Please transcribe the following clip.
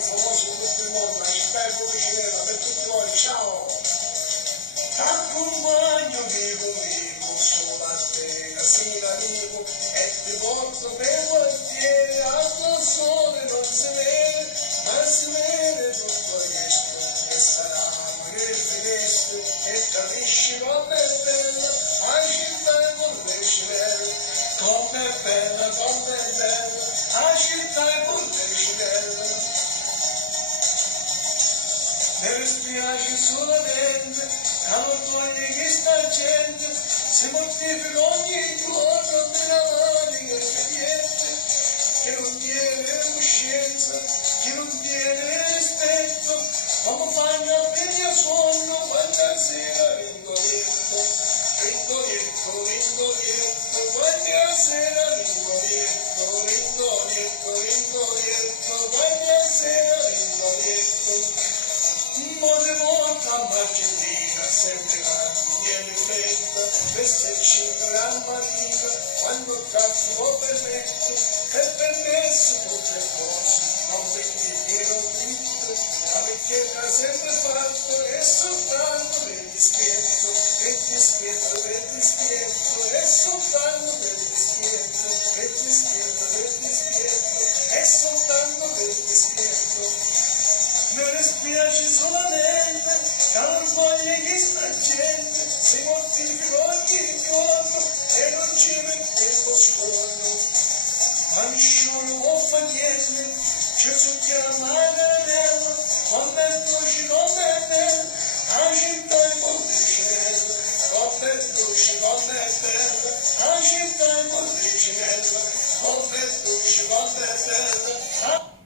famoso in tutto il mondo, la città è Pomicinella, per tutti voi, ciao! T'accompagno vivo vivo, solo a te, la sera vivo, e ti porto per quartiere, al sole non si vede, ma si vede tutto questo, e saranno le finestre, e capisci com'è bella, la città è Pomicinella, com'è bella, la città è Pomicinella. Mi spiace solamente, non togli che sta gente, si mortifica ogni giorno per la manica e niente, che non tiene coscienza, che non tiene rispetto, come fanno a venire a sonno quando sera ringoietto, ringoietto, ringoietto, quando sera ringoietto, ringoietto, ringoietto, quando sera ringoietto. Molte volte a Marcellina, sempre viene fretta, queste 5 la mattina, quando il capo lo permette, è permesso tutte le cose, non perché ero dritto, ma perché l'ha sempre fatto, e soltanto per dispietto, per dispietto, per dispietto, e soltanto per dispietto, per dispietto, per dispietto, e soltanto per dispietto. Mi dispiace solamente che non voglia che sta gente si mortifica ogni giorno e non ci mettiamo scorno. Ma nessuno può fare niente, c'è tutti la mano, quando è dolce, quando è bella, la città è Pomicinella, quando è dolce, quando è bella, la città è Pomicinella, quando è dolce, quando è bella.